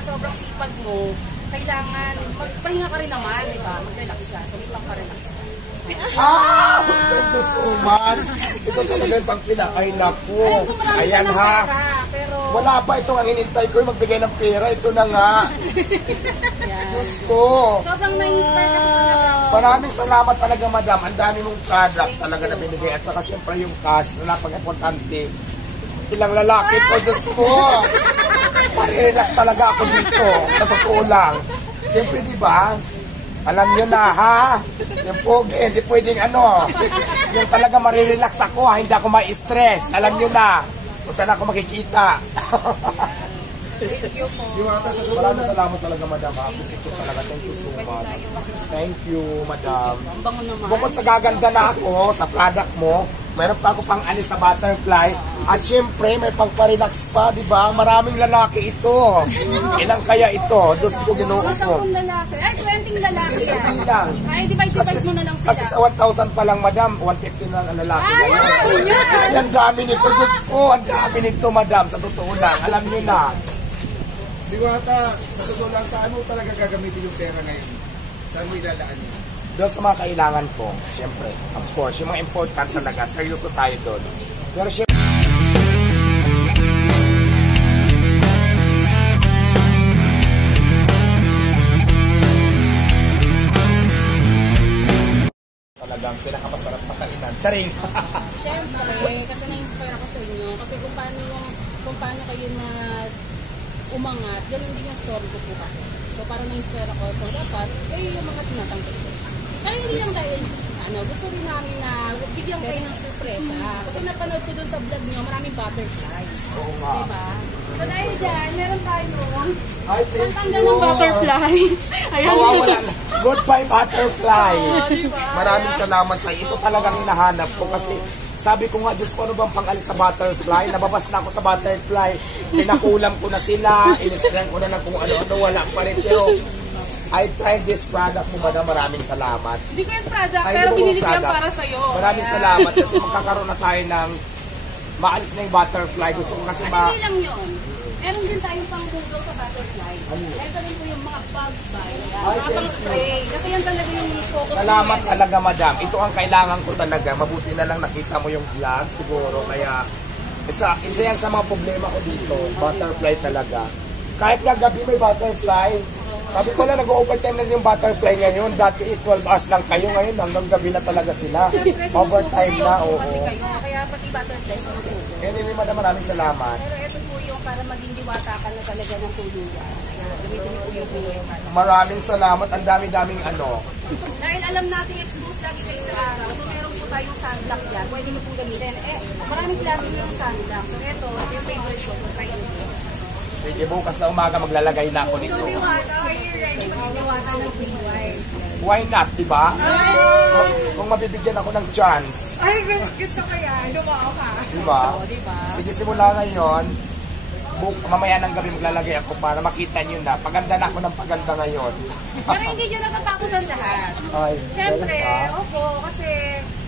sa sobrang sipag mo, kailangan magpahinga ka rin naman, di ba? Mag-relax ka. So, lang pa-relax ka. Thank you so much. Ito talaga yung pang pinakay na ko. Ayan ha. Pero wala pa ito ang inintay ko yung magbigay ng pera. Ito na nga. Diyos ko. Sobrang na-inspire kasi talaga. Maraming salamat talaga, madam. Ang dami mong product talaga na binigay. At saka siyempre yung cash na napag-importante. Ilang lalaki ko, Diyos ko. Marirelax talaga ako dito. Sa totoo lang. Siyempre, di ba? Alam nyo na, ha? Yung pogi, hindi pwedeng ano. Yung talaga marirelax ako, ha? Hindi ako ma-stress. Alam nyo na. Kung saan ako makikita. Thank you po. Maraming salamat talaga, madam. Appreciate ko talaga. Thank you so much. Thank you, madam. Ang bango naman. Bukod sa gaganda na ako sa product mo, mayroon pa ako pang alis sa butterfly. At syempre, may pang-relax pa, di ba? Maraming lalaki ito. Ilang kaya ito? Diyos ko, ginoo ko. 10 lalaki. Ay, 20 lalaki yan. Hindi lang. Ay, divide mo na lang sila. Kasi sa 1,000 pa lang, madam, 150 na ang lalaki. Ay, ang dami nito. Diyos ko, ang dami nito, madam. Sa totoo lang. Alam niyo na. Diwata, sa totoo lang, saan mo talaga gagamitin yung pera ngayon? Saan mo ilalaan yun? Doon sa mga kailangan ko, syempre, of course, yung mga important talaga, seryoso tayo doon. Pero syempre, talagang pinakamasarap na kainan. Charing! Siyempre, kasi na-inspire ako sa inyo. Kasi kung paano kayo umangat, ganun din yung story ko po kasi. So, para na-inspire ako. So, dapat, kayo yung mga tinatanggap ko. Kaya hindi lang tayo, gusto rin namin na bigyan kayo ng sorpresa. Kasi napanood ko dun sa vlog nyo, maraming butterfly. Oo nga. Diba? So, dahil dyan, meron tayo Ay, thank tanggal you! ng butterfly. Ayan. Mawawala na. Goodbye, butterfly! Diba? Maraming salamat sa ito talagang hinahanap ko kasi sabi ko nga, Diyos ko, ano bang pang-alis sa butterfly? Nababas na ako sa butterfly. Pinakulam ko na sila. Inistrang ko na lang kung ano-ano. Wala pa rin. Pero I tried this product mo, madam. Maraming salamat. Hindi ko yung product, pero binili ko yan para sa'yo. Maraming salamat kasi magkakaroon na tayo ng maalis na yung butterfly. Gusto ko kasi Hindi lang yun. Meron din tayong pang-google sa butterfly. Ito rin po yung mga bugs ba? Mga pang-spray. Kasi yan talaga yung focus. Salamat talaga, madam. Ito ang kailangan ko talaga. Mabuti na lang nakita mo yung vlog siguro. Kaya isa yan sa mga problema ko dito. Butterfly talaga. Kahit nga gabi may butterfly. Sabi ko na nag-overtime na yung butterfly ngayon. Dati 12 hours lang kayo. Ngayon hanggang gabi na talaga sila. Overtime na. Oo. Kasi kayo. Kaya pati butterfly sinusuko. Anyway, madam, maraming salamat. Pero ito po yung para maging diwata ka na talaga ng tulungan. Gamitin niyo po yung buhay. Maraming salamat. Ang dami-daming ano. Dahil alam natin expose lagi kayo sa araw. So meron po tayong sunblock yan. Pwede niyo pong gamitin. Maraming klase niyo yung sunblock. So ito yung favorite ko. So try niyo po. Sige, bukas sa umaga maglalagay na ako nito. So diwata, are you ready magdiwata ng green wine? Why not, diba? Kung mabibigyan ako ng chance. Ay, gusto ko yan. Dumao ka. Diba? Oo, diba? Sige, simula ngayon, mamaya ng gabi maglalagay ako para makita nyo na. Paganda na ako ng paganda ngayon. Pero hindi nyo natatapusan lahat. Ay, Siyempre, ganun ba? opo, kasi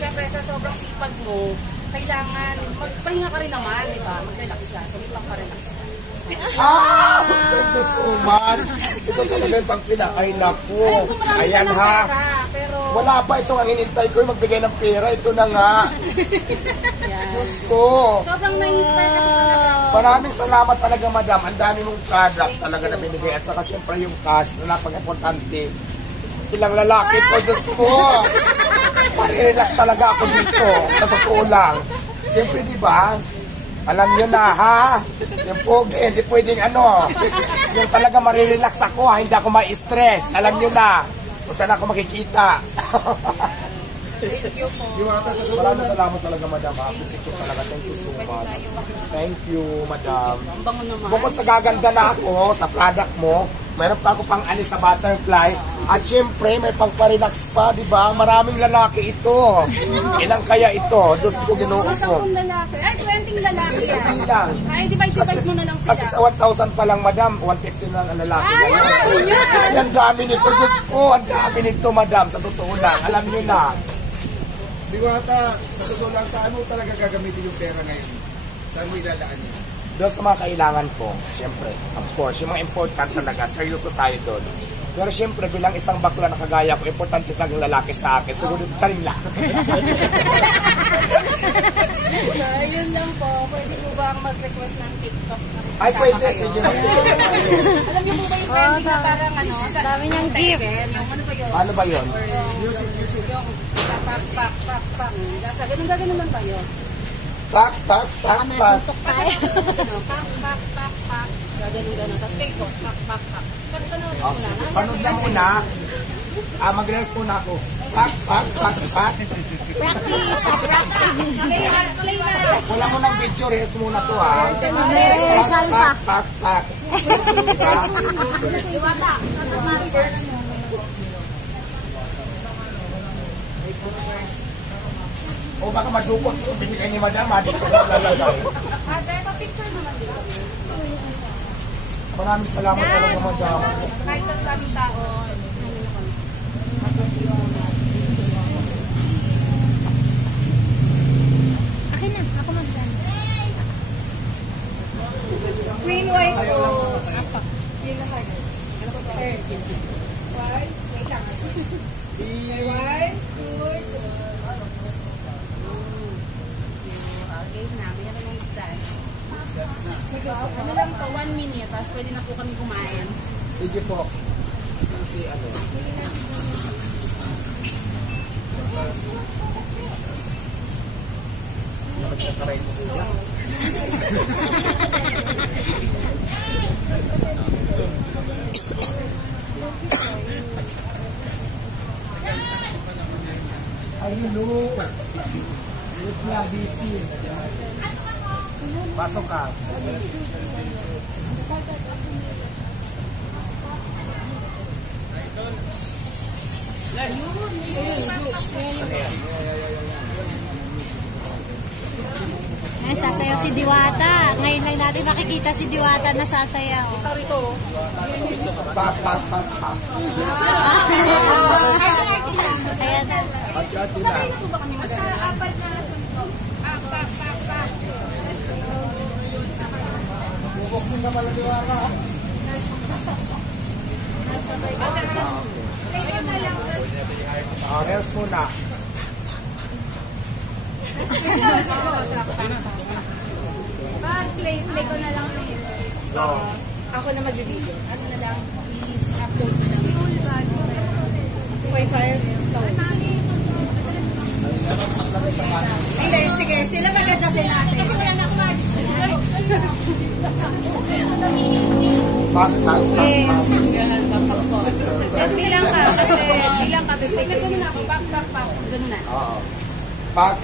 siyempre sa sobrang sipag mo, kailangan magpahinga ka rin naman, di ba? Mag-relax ka. So, lang pa-relax ka. Thank you so much. Ito talaga yung pang pinakay na ko. Ayan ha. Pero Wala pa ito ang inintay ko yung magbigay ng pera. Ito na nga. Diyos ko. sobrang na-inspire kasi talaga. Maraming salamat talaga, madam. Ang dami mong product talaga na binigay. At saka siyempre yung cash na napag-importante. Ilang lalaki ko, Diyos ko. Marirelax talaga ako dito. Sa totoo lang. Siyempre, di ba? Alam nyo na, ha? Yung pogi, hindi pwedeng ano. Yung talaga marirelax ako, ha? Hindi ako ma-stress. Alam nyo na. Kung saan ako makikita. Thank you po. Diwata, sa totoo Maraming lang, salamat talaga, madam. Appreciate ko talaga. Thank you so much. Thank you, madam. Ang bango naman. Bukod sa gaganda na ako sa product mo, mayroon pa ako pang alis sa butterfly. At syempre, may pang-relax pa, di ba? Maraming lalaki ito. Ilang kaya ito? Diyos ko, ginoo ko. 10 lalaki. Ay, 20 lalaki yan. Hindi lang. Ay, divide mo na lang sila. Kasi sa 1,000 pa lang, madam, 150 na ang lalaki. Ay, ang dami nito. Diyos ko, ang dami nito, madam. Sa totoo lang. Alam nyo na. Diwata, sa totoo lang, saan mo talaga gagamitin yung pera ngayon? Saan mo ilalaan yun? doon sa mga kailangan ko, syempre, of course, yung mga important talaga, seryoso tayo doon. Pero syempre, bilang isang bakla na kagaya ko, importante talagang lalaki sa akin. Siguro dito sa rin lang. So, ayun lang po. Pwede po ba ang mag-request ng TikTok? Ay, pwede. Sige. Alam niyo po ba yung trending na parang ano? Sa dami niyang gift. Yung ano ba yun? Ano ba yun? Music. Yung pak. Ganun lang ba yun? Tak. Suntok tayo. Pak. Ganun. Tapos kayo po, pak. Panood mo na. Panood na muna. Mag-reels muna ako. Pak. Practice. Play na. Wala mo ng video, reels muna to ha. Rehearsal pa. Pak. Diba? Diwata. O baka madukot yung binigay ni Madam, dito na lalagay. Pa-picture naman dito. Maraming salamat talaga, Madam. Kahit ang daming tao, Akin na. Ako mag-plan. Queen white o yun na kayo. Ano pa ba? White? Wait lang. White? Good. Okay na. May ano nang time. Ano lang to, 1 minute. Tapos pwede na po kami kumain. Sige po. Si ano? Nakagkakaray mo sila. Ay, hello. Wait na, busy. Pasok ka. Ay, sasayaw si Diwata. Ngayon lang natin makikita si Diwata na sasayaw. Pak. Ayan na. Pagkati na. Buksin na pala Diwata. Reels muna. Pag-play ko na lang yun. Go. Ako na mag-video. Ano na lang, please upload na lang. Wait, fire. Hindi, sige. Sila mag-adjustin natin. Kasi wala na ako Pak. Tapos bilang ka, kasi bilang ka, bigay ko yung music. Pak. Ganun na. Oo. Pak.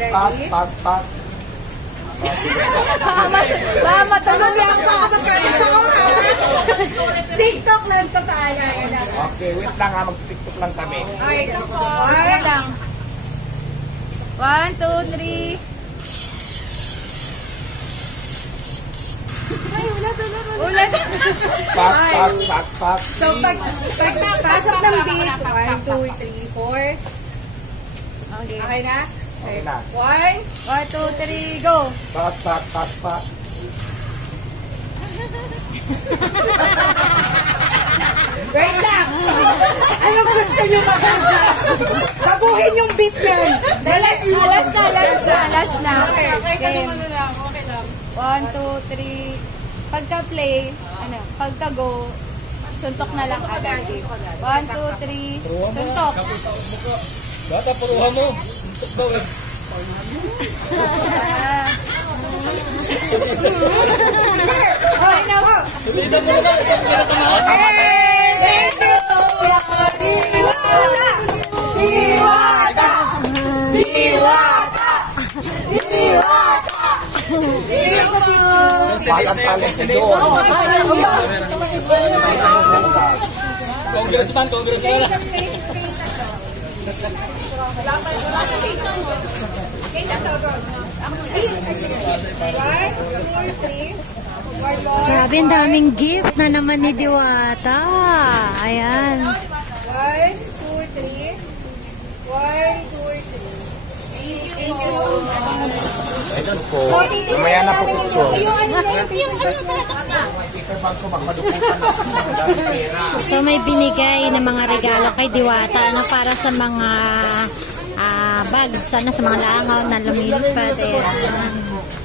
Matulog lang ito kapag TikTok lang ito paalala. Okay, wait lang ha. Mag-tiktok lang kami. Okay, Wait lang. 1, 2, 3. Ulit. Pak. So, pasok ng beat. 1, 2, 3, 4. Okay na? Okay na. 1, 2, 3, go! Pak. Wait lang! Anong gusto nyo mag-adjust? Baguhin yung beat yan! Last na. Okay, Game. 1, 2, 3. Pagka-play, pagka-go, suntok na lang agad. 1, 2, 3, suntok. Bata, puruhan mo. Suntok daw eh. Okay na. Sulidan mo na. Palang-palang sa doon. Congressman. Grabe, ang daming gift na naman ni Diwata. Ayan. 1, 2, 3. 1, 2, 3. Thank you so much. I don't po. Mamaya na po picture. Yung ano na yun. Peter bag ko, magpadukutan na. Dami pera. So may binigay na mga regalo kay Diwata ano, para sa mga bags sana sa mga langaw na lumilipad. Ayan.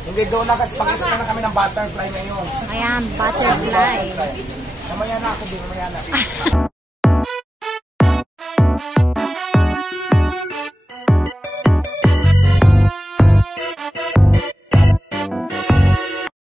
Hindi doon na kasi pag-isa na kami ng butterfly ngayon. Ayan, butterfly. Mamaya na ako din, mamaya na.